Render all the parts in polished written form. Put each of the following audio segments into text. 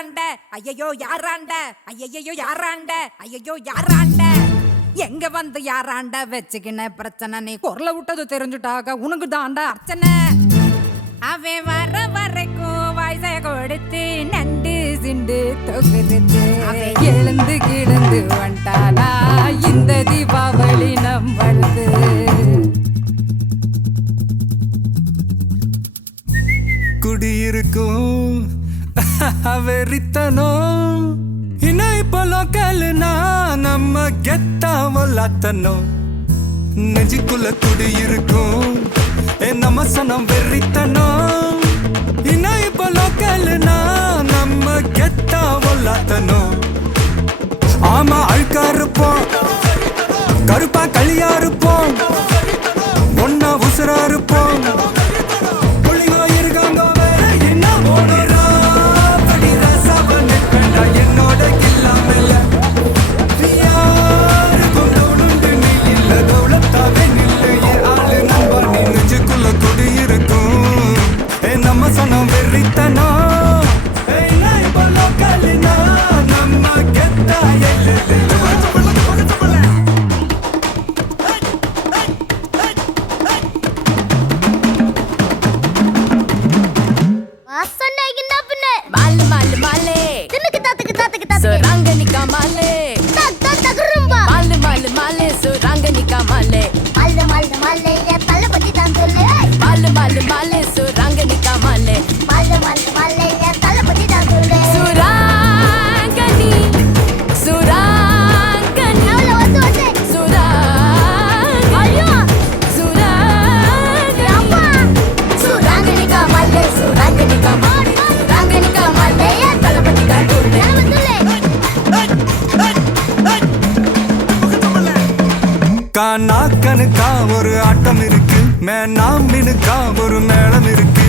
யாராண்ட ஐயையோ யாராண்ட ஐயையோ யாராண்ட ஐயையோ யாராண்ட எங்க வந்து யாராண்ட வச்சுக்கின பிரச்சனை நீ குரல விட்டது தெரிஞ்சுட்டாக உனக்கு தாண்டா அர்ச்சனை அவன் வர வரைக்கும் வயசை கொடுத்து நண்டு சிண்டு தொகுத்து எழுந்து கிடந்து வந்தானா இந்த தீபாவளி நம்மளுது குடியிருக்கும் வெறித்தனம் இன்னும் இப்போ லோக்கல்னா நம்ம கெத்தாமலாத்தனும் நெஞ்சுக்குள்ள குடியிருக்கும் நம்ம சனம் வெறித்தனம் இன்னும் இப்போ லோக்கல்னா நம்ம கெத்தாமலாத்தனும் ஆமா அழுக்கா இருப்போம் கருப்பா களியா இருப்போம் ஒன்னா உசுரா இருப்போம் நாக்கனுக்கா ஒரு ஆட்டம் இருக்கு மேனாமினுக்கா ஒரு மேளம் இருக்கு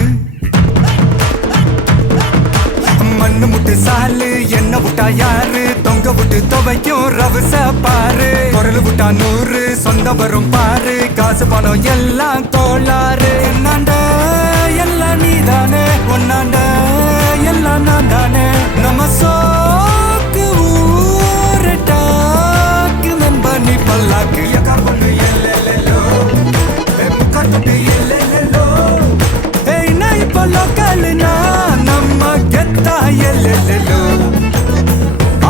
மண்ணு முட்டு சாலு என்ன விட்டா யாரு தொங்க விட்டு துவைக்கும் ரவுச பாரு குரல் விட்டா 100 சொந்த வரும் பாரு காசு பணம் எல்லாம் கோளாறு என்னாண்ட எல்லாம் நீதானே ஒன்னாண்ட எல்லாம் நான் தானே நம்ம சோக்கு ஊரட்டாக்கு நம்ப நீ பல்லாக்கு நம்ம கெத்தா எல்லோ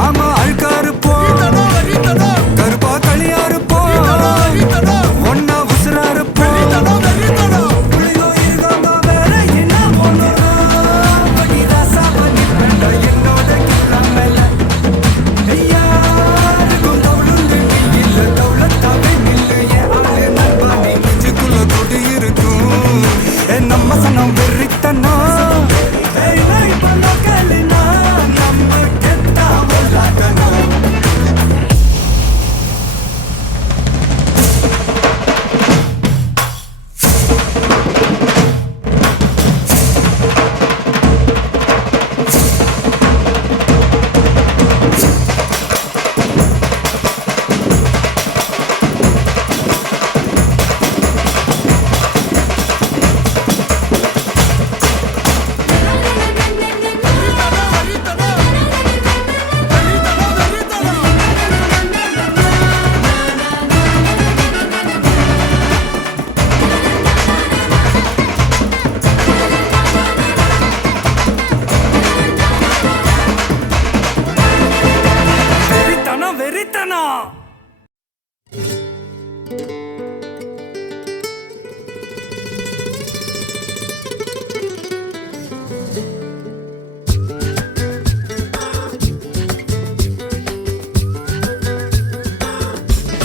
ஆமா அழுக்கா இருப்போம் கருப்பா களியா இருப்போம் ஒன்னா உசுரா இருப்போம் நம்ம சனம் வெறித்தனா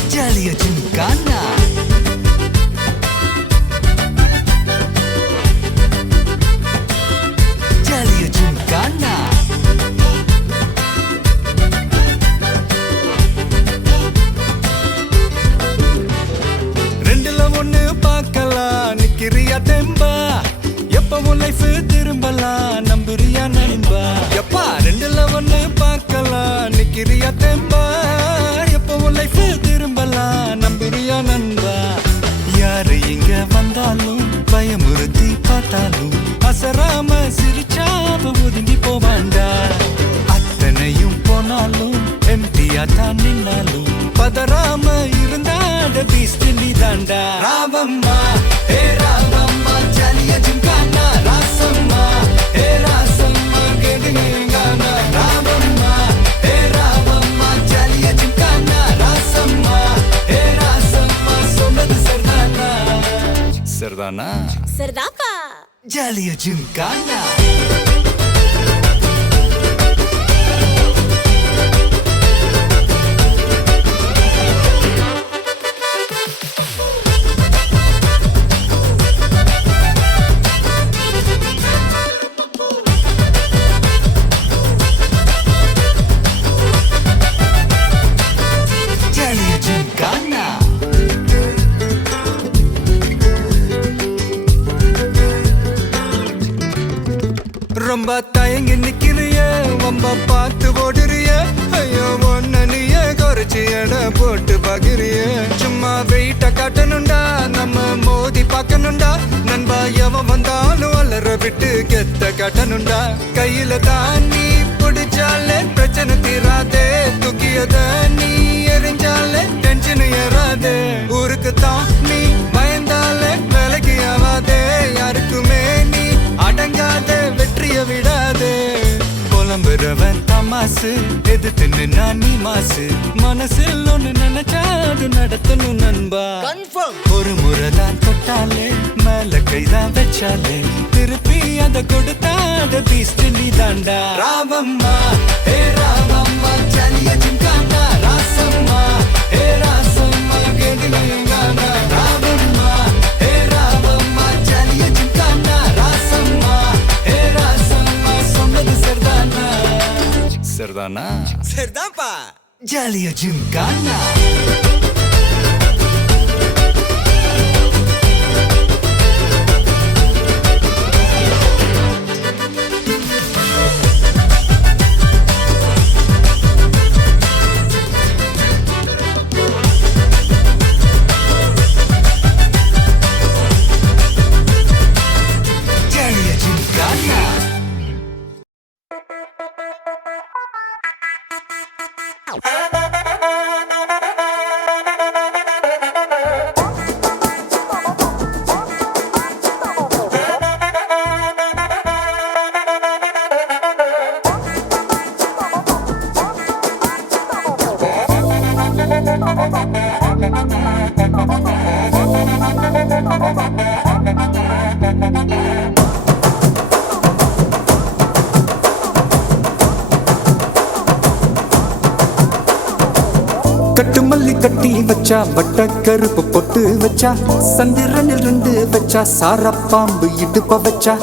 Jalio Gincana Jalio Gincana ரெண்டுல ஒண்ணு பார்க்கலாம் நிக்கிறியா தெம்பா எப்பவும் லைஃப் திரும்பலாம் நம்புறியா நண்பா எப்பா ரெண்டுல ஒண்ணு பார்க்கலாம் நிக்கிறியா தெம்பா எப்பவும் லைஃப் திரும்பலாம் நம்புறியா நண்பா யாரு இங்க வந்தாலும் பயமுறுத்தி பார்த்தாலும் அசராம சிரிச்சாம ஒதுங்கி போவாண்டா தொட்டாத பீஸ்ட் நீ தாண்டா ராவம்மா ஏ ராவம்மா ஜலிய ஜிம்கானா ராசம்மா ஏ ராசம்மா கேடுனேங்கானா ராவம்மா ஏ ராவம்மா ஜலிய ஜிம்கானா ராசம்மா ஏ ராசம்மா சொன்னது சரிதானா சரிதானா சரிதாப்பா ஜலிய ஜிம்கானா ரொம்ப தயங்கி நிக்கிறிய ரொம்ப பார்த்து ஓடுறிய ஐயோ ஒன்ன நீயே குறைச்சி எடை போட்டு பாக்குறிய சும்மா வெயிட்ட காட்டணும்டா நம்ம மோதி பார்க்கணும்டா நண்பா எவன் வந்தாலும் அலற விட்டு கெத்த காட்டணும்டா கையில தான் நீ பிடிச்சாலே பிரச்சனை தீராதே தூக்கியத நீ எரிஞ்சாலே டென்ஷன் ஏறாதே ஊருக்கு தான் நீ பயந்தாலே வேலைக்கு ஆவாதே யாருக்குமே நீ அடங்காத வெற்றிய விடாதே புலம்புறவன் தமாசு எது தின்னு நீ மாசு மனசில் ஒண்ணு நினைச்சா அது நடத்தணும் நண்பா ஒரு முறைதான் தொட்டாலே மேல கைதான் வச்சாலே திருப்பி அத கொடுத்தாத பீஸ்ட் நீ தாண்டா ராவம்மா ஏ ராவம்மா ஜலிய ஜிம்கானா ராசம்மா ஏ ராசம்மா கேடுனேங்கானா ராவம்மா ஏ ராவம்மா ஜலிய ஜிம்கானா ராசம்மா ஏ ராசம்மா சொன்னது சரிதானா சரிதானா சரிதான்ப்பா ஜலிய ஜிம்கானா ஜலிய ஜிம்கானா கட்டு மல்லி கட்டி வச்சா வட்ட கருப்பு பொட்டு வச்சா சந்திரனில் ரெண்டு வச்சா சார பாம்பு இடுப்ப வச்சா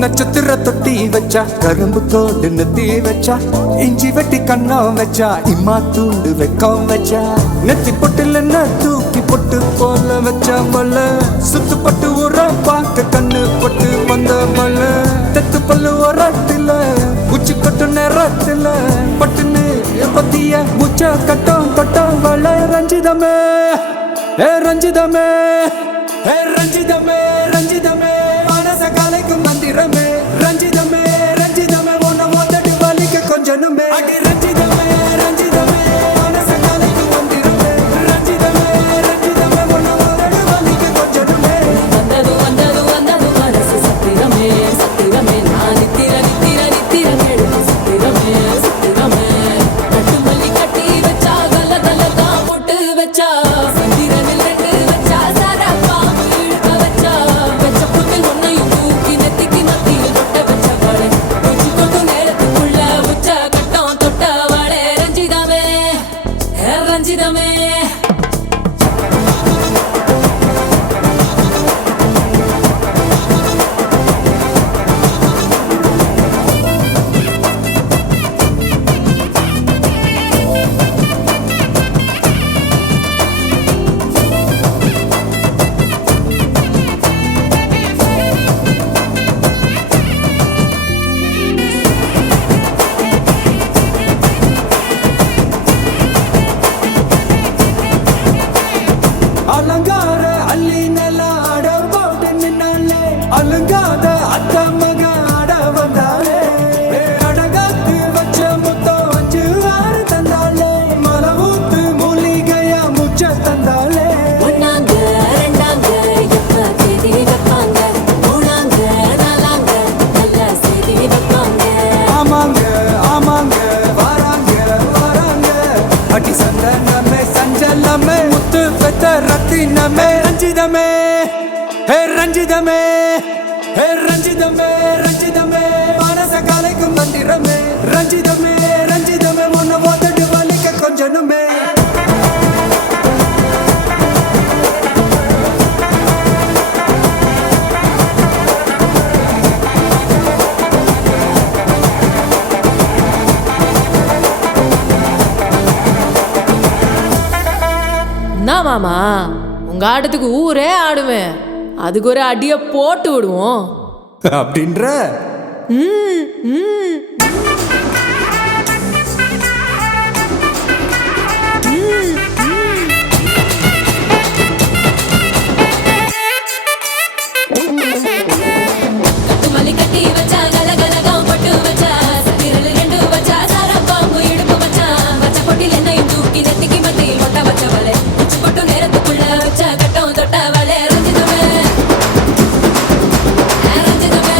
நட்சத்திர தொட்டி வச்சா கரும்பு தோடு நெத்தி வச்சா இஞ்சி வெட்டி கண்ணம் வச்சா இம்மா தூண்டு வெக்கம் வச்சா நெத்தி பொட்டுல தூக்கி பொட்டு போல வச்சா மல்ல சுத்து பட்டு உர பார்க்க கண்ணு பொட்டு வந்த மல்ல தெத்து பல்லு உரத்துல உச்சி கொட்டு நேரத்துல பட்டுன்னு பத்திய முச்ச கட்டம் கட்டம் வள ரஞ்சிதமே ஏ ரஞ்சிதமே ஏ ரஞ்சிதமே ரஞ்சிதமே மனச கலைக்கும் மந்திரமே ரஞ்சிதமே ரஞ்சிதமே உன்னை மொத்தடி வலிக்க கொஞ்சனுமே அடி ரஞ்சிதமே ரஞ்சிதமே மனச கலைக்கும் மந்திரமே ரஞ்சிதமே ரஞ்சிதமே உன்னை மொத்தடி வலிக்க கொஞ்சனுமே வந்தது வந்தது வந்தது மனசு சத்திரமே சத்திரமே நான் நித்திர நித்திர நித்திர கேடு சத்திரமே சத்திரமே கட்டு மல்லி கட்டி வச்சா கல கல தான் போட்டு வச்சா சந்திரனில் ரெண்டு வச்சா சார பாம்பு இழுக்க ரஞ்சிதமே ரஞ்சிதமே ரஞ்சிதமே மனச கலைக்கும் மந்திரமே ரஞ்சிதமே ரஞ்சிதமே முன்ன ஓத்தட்டு வலிக்க கொஞ்சனுமே என்ன மாமா உங்க ஆட்டத்துக்கு ஊரே ஆடுவேன், அதுக்கு ஒரு அடியை போட்டு விடுவோம். அப்படின்ற ம், ம். கட்டுமல்லி கட்டி வச்சா கலகலகம் பொட்டு வச்சா சத்திரல் ரெண்டு வச்சா சாரப்பாம்பு இடுப்பு வச்சா வச்ச பொட்டில் என்னையும் தூக்கி நெத்திக்கு மத்தியில் ஒட்ட வச்சவளே உச்சி பொட்டு நேரத்துக்குள்ள வச்ச கட்டம் தொட்டவளே ரஞ்சிதமே ரஞ்சிதமே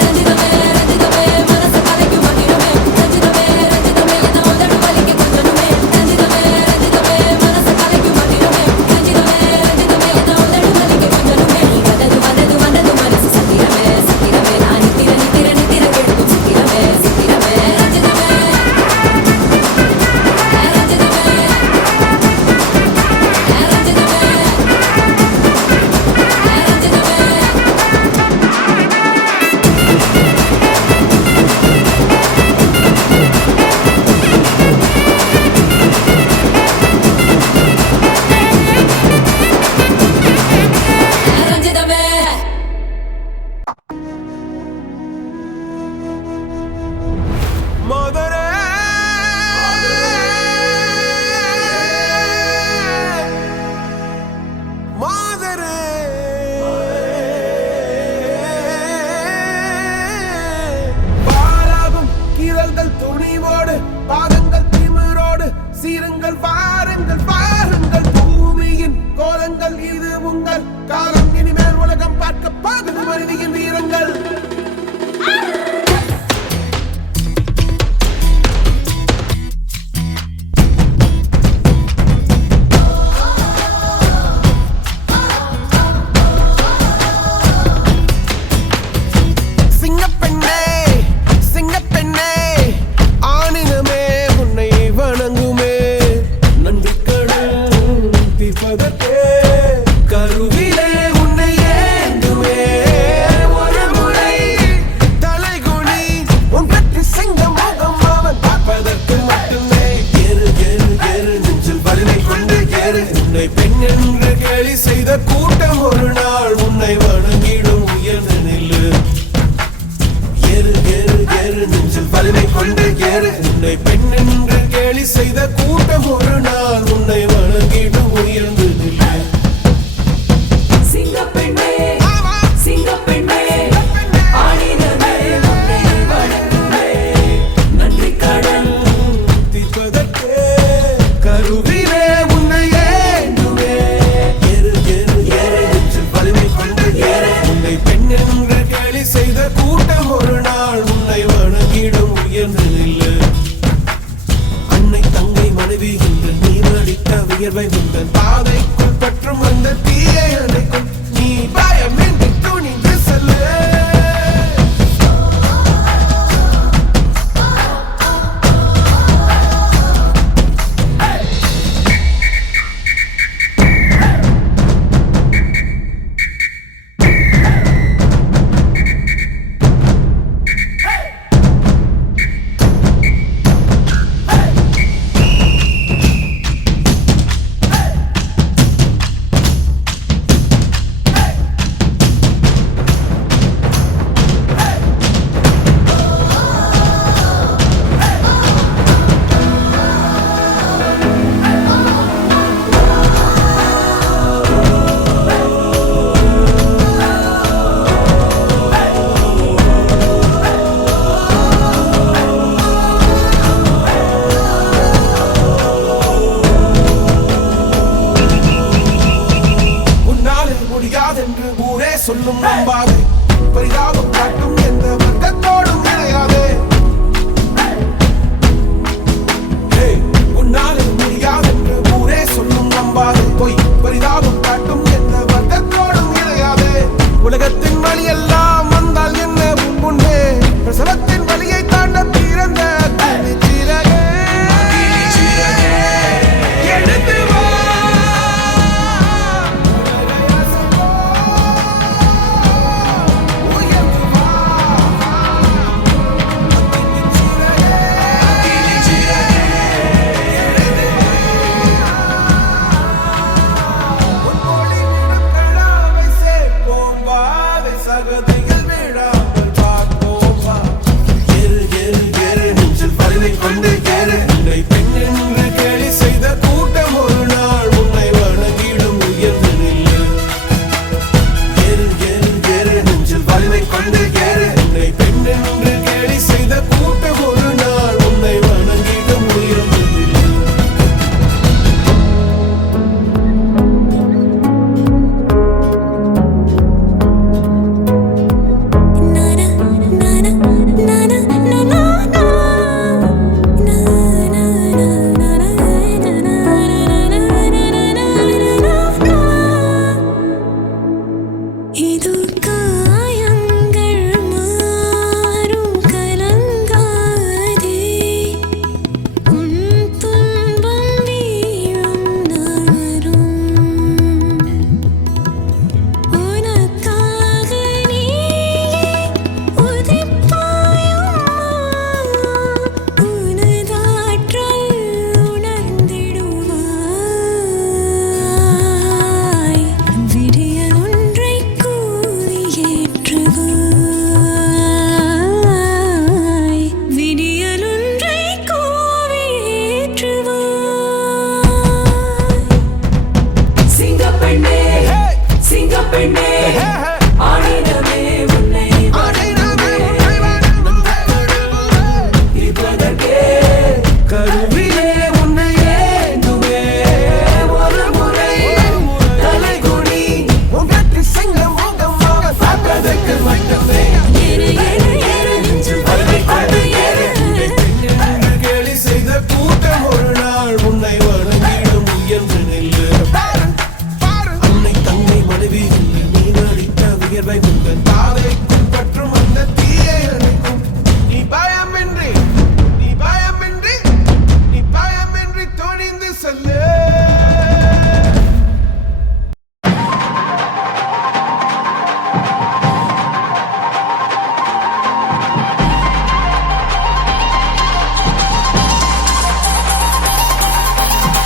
ரஞ்சிதமே ரஞ்சிதமே மனச கலைக்கும் மந்திரமே ரஞ்சிதமே ரஞ்சிதமே என்ன உதடு வலிக்க கொஞ்சனுமே ரஞ்சிதமே ரஞ்சிதமே மனச கலைக்கும் மந்திரமே ரஞ்சிதமே ரஞ்சிதமே என்ன உதடு வலிக்க கொஞ்சனுமே நீ வந்தது மனசு சத்திரமே சத்திரமே நான் நித்திர நித்திர நித்திர கெடுக்கும் சத்திரமே சத்திரமே ரஞ்சிதமே ரஞ்சிதமே ரஞ்சிதமே மதுரை மதுரை பாலாகும் கீரல்கள் துணிவோடு பாதங்கள் திமிரோடு சீருங்கள் பாருங்கள் பாருங்கள் பூமியின் கோலங்கள் இது உங்கள் காலம் இனிமேல் உலகம் பார்க்க பாகுது மனிதியின் வீரங்கள் சிங்கப்பெண்ணே சிங்கப்பெண்ணே ஆணினமே உன்னை வணங்குமே நன்றிக்கடன் தீர்ப்பதற்கே கருவிலே உன்னை ஏந்துமே ஒரு முறை தலைகுனி உன் பற்றி சிங்க முகம் அவன் பார்ப்பதற்கு மட்டுமே ஏறு ஏறு ஏறு நெஞ்சில் வலிமை கொண்டு ஏறு உன்னை பெண் என்று கேலி செய்த கூட்டம் ஒரு நாள் உன்னை வணங்கிடும் உயர்ந்து நில்லு ஏறு ஏறு ஏறு நெஞ்சில் வலிமை கொண்டு ஏறு உன்னை பெண் என்று கேலி செய்த கூட்டம் ஒரு நாள் உன்னை வணங்கிடும் உயர்ந்து நில்லு சிங்கப்பெண்ணே சிங்கப்பெண்ணே ஆணினமே உன்னை வணங்குமே நன்றிக்கடன் தீர்ப்பதற்கே கருவிலே உன்னை ஏந்துமே ஏறு ஏறு ஏறு நெஞ்சில் வலிமை கொண்டு ஏறு உன்னை பெண் என்று கேலி செய்த கூட்டம் ஒரு நாள் உன்னை வணங்கிடும் உயர்ந்து நில்லு அன்னை தங்கை மனைவி என்று நீ அடித்த வியர்வை உந்தன் பாதைக்குள் பற்றும் அந்த தீயை அணைக்கும் நீ பயமின்றி துணிந்து செல்லு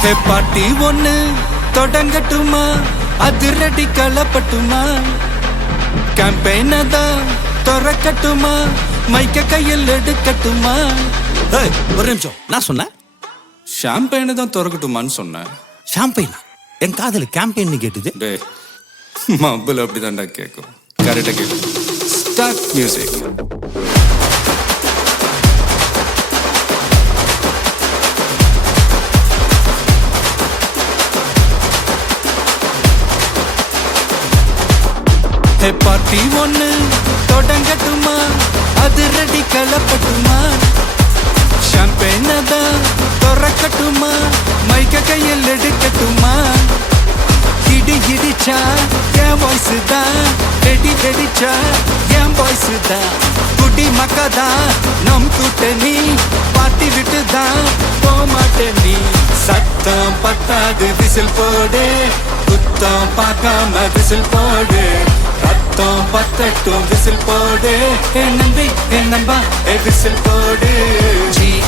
ஹே பாட்டி ஒண்ணு தொடங்கட்டுமா அதிரடி களப்பட்டுமா கேம்பெயின தான் திறக்கட்டுமா மைக்க கையில் எடுக்கட்டுமா ஒரு நிமிஷம் நான் சொன்னேன் ஷாம்பெயினை தான் திறக்கட்டுமான்னு சொன்னேன் ஷாம்பெயினா என் காதல் கேம்பெயின் கேட்டுது டே மப்பிள் அப்படிதான்டா கேட்கும் கரெக்டாக கேட்கும் ஸ்டார்ட் மியூசிக் ஹே பார்ட்டி ஒண்ணு தொடங்கட்டுமா அதிரடி களப்பட்டுமா ஷாம்பெயின தான் திறக்கட்டுமா மைக்க கையில் எடுக்கட்டுமா இடி இடிச்சா என் வாய்ஸ் தான் வெடி வெடிச்சா என் வாய்ஸ் தான் குடி மக்கதான் நம் கூட்டணி பாட்டி விட்டு தான் போமாட்டேன் நீ சத்தம் பத்தாது விசில் போடு குத்தம் பார்க்காம விசில் போடு ரத்தம் பத்தட்டும் விசில் போடு என் நம்பி என் நம்பா விசில் போடு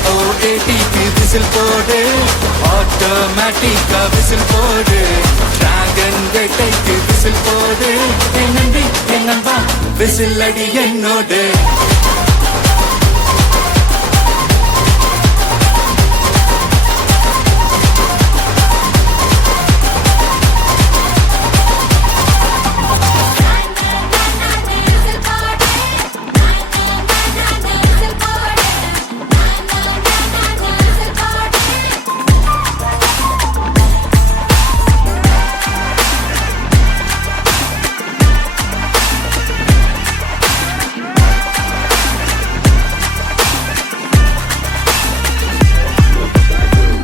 GOATக்கு விசில் போடு ஆட்டோமேட்டிக்கா விசில் போடு டிராகன் வேட்டைக்கு விசில் போடு என் நம்பி என் நம்பா விசில் அடி என்னோடு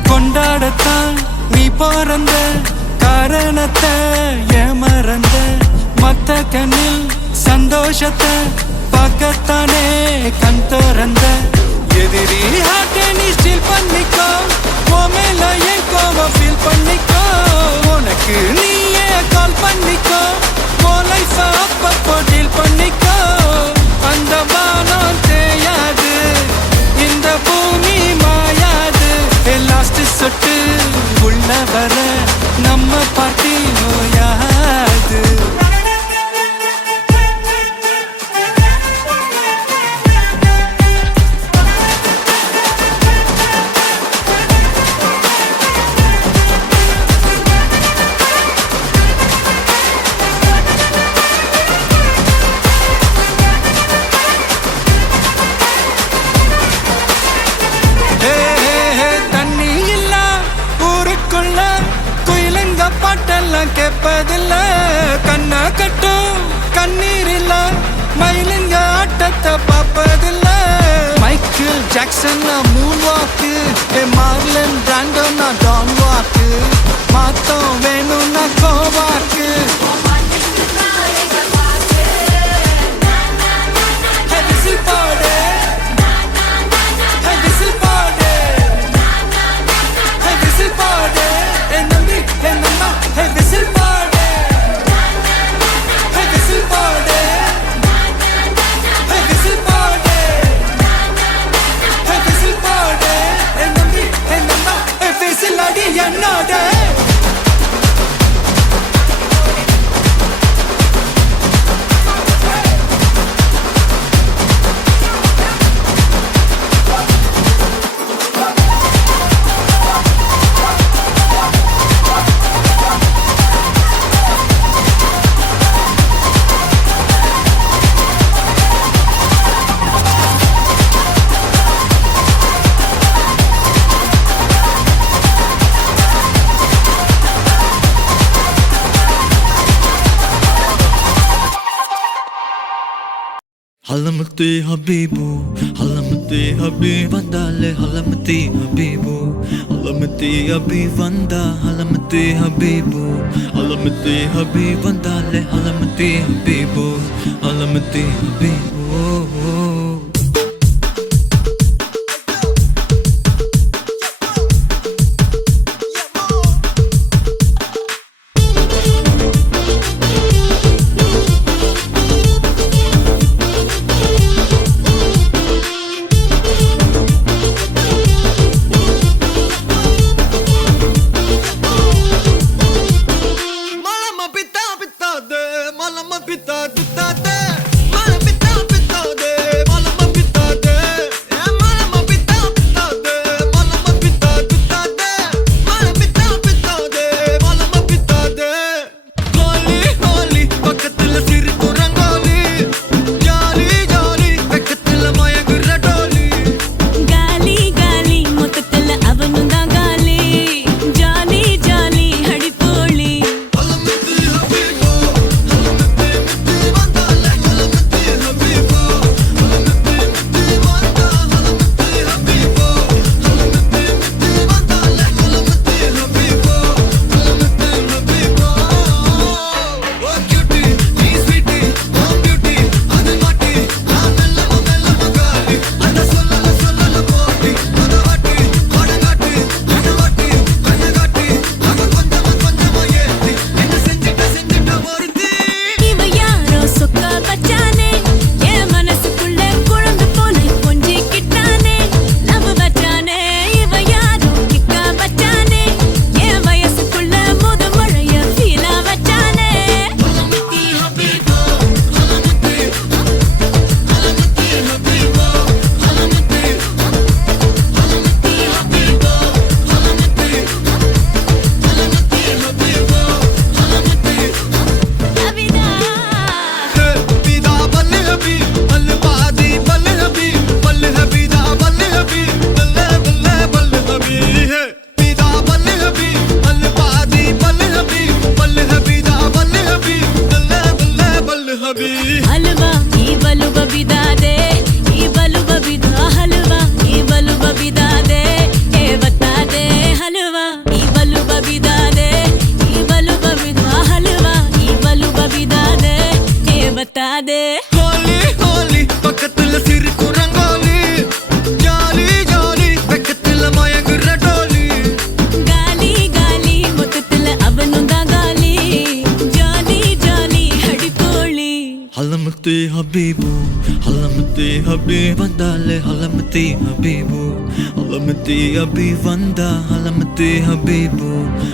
கொண்டாடத்தான் நீ பிறந்த காரணத்தை ஏமறந்த மத்த கண்ணில் சந்தோஷத்தை பார்க்கத்தானே கண் திறந்த எதிரி ஹார்ட்டை நீ ஸ்டீல் பண்ணிக்கோ உன் மேல என் கோவம் ஃபீல் பண்ணிக்கோ உனக்கு நீயே கால் பண்ணிக்கோ உன் லைஃப அப்பப்போ டீல் பண்ணிக்கோ அந்த வானம் தேயாது இந்த பூமி மாயாது லாஸ்ட் சொட்டு உள்ள வர நம்ம பாட்டி நோயாது பாட்டெல்லாம் கேட்பதில்ல கண்ணா கட்டும் கண்ணீர் இல்ல மயிலுங்க ஆட்டத்தை பார்ப்பதில்ல மைக்கேல் ஜாக்சன் மூன் வாக்கு மார்லன் பிராண்டோ நான் டான் வாக்கு மாத்தம் வேணும்னா கோவாக்கு என்னோட Halamati Habibu, Halamati Habib Vandale, Halamati Habibu, Halamati Habib Vanda, Halamati Habibu, Halamati Habib Vandale, Halamati Habibu, Halamati Habibu. habibu halamati habib vandale halamati habibu halamati habib vanda halamati habibu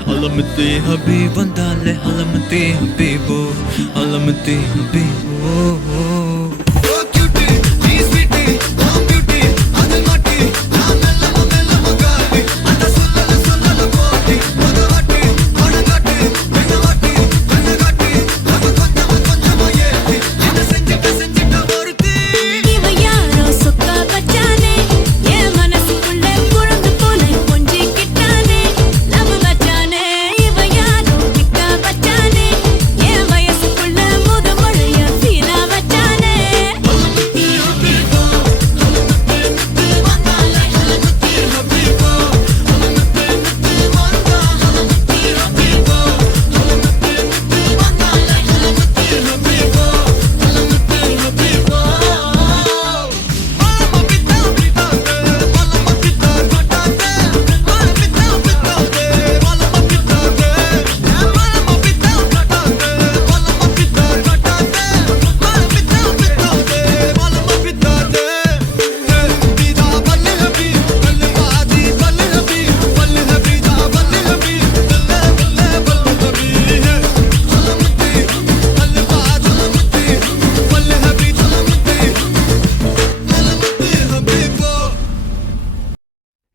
halamati habib vandale halamati habibu halamati habibu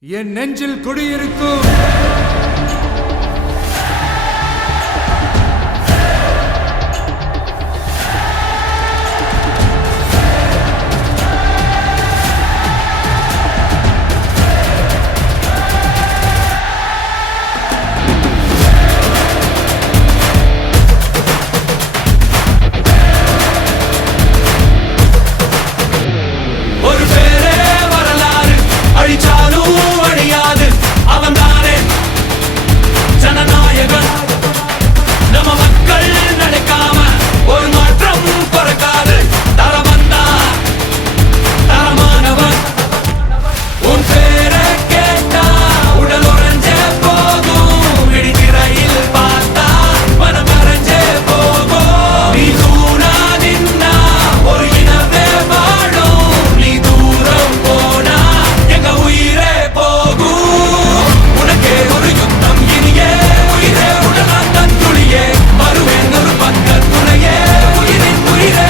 என் நெஞ்சில் குடியிருக்கும் ஒரு பேரே வரலாறு அழிச்சாலும் அழியாது அவன்தானே ஜனநாயகன் நம்ம மக்கள் நினைக்காம ஒரு மாற்றம் பிறக்காது தரமந்தா தரமானவன் உன் பேரை கேட்டா உடல் உறைஞ்சே போகும் விழித்திரையில் பார்த்தா மனம் மறைஞ்சே போகும் நீ தூணா நின்னா ஒரு இனமே வாழும் நீ தூரம் போனா எங்க உயிரே போகும் உனக்கே ஒரு யுத்தம் இனியே உயிரே உடலாம் தன் துளியே வருவேன் ஒரு பக்க துணையே உயிரின் உயிரே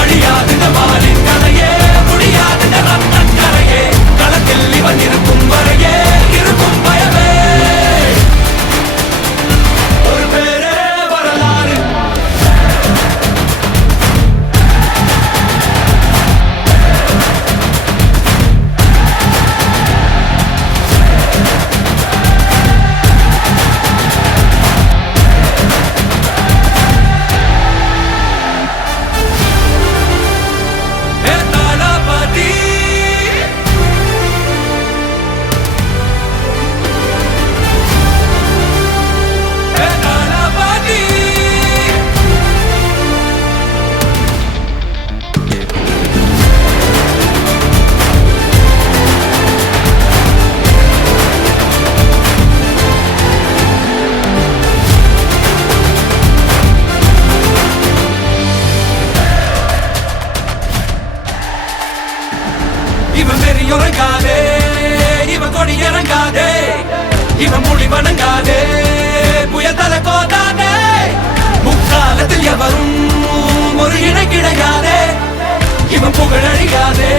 அழியாது இந்த வாலின் கதையே முடியாது இந்த ரத்தன் கரையே களத்தில் இவன் இருக்கும் வரையே இருக்கும் பயமே ஒரு பேரே வரலாறு ஏ தளபதி ஏ தளபதி இவன் வெறி உறங்காதே இவன் கொடி இறங்காதே இவன் மொழி வணங்காதே புயல் தலை கோதாதே முக்காலத்தில் எவரும் ஒரு இணை கிடையாதே இவன் புகழ் அழியாதே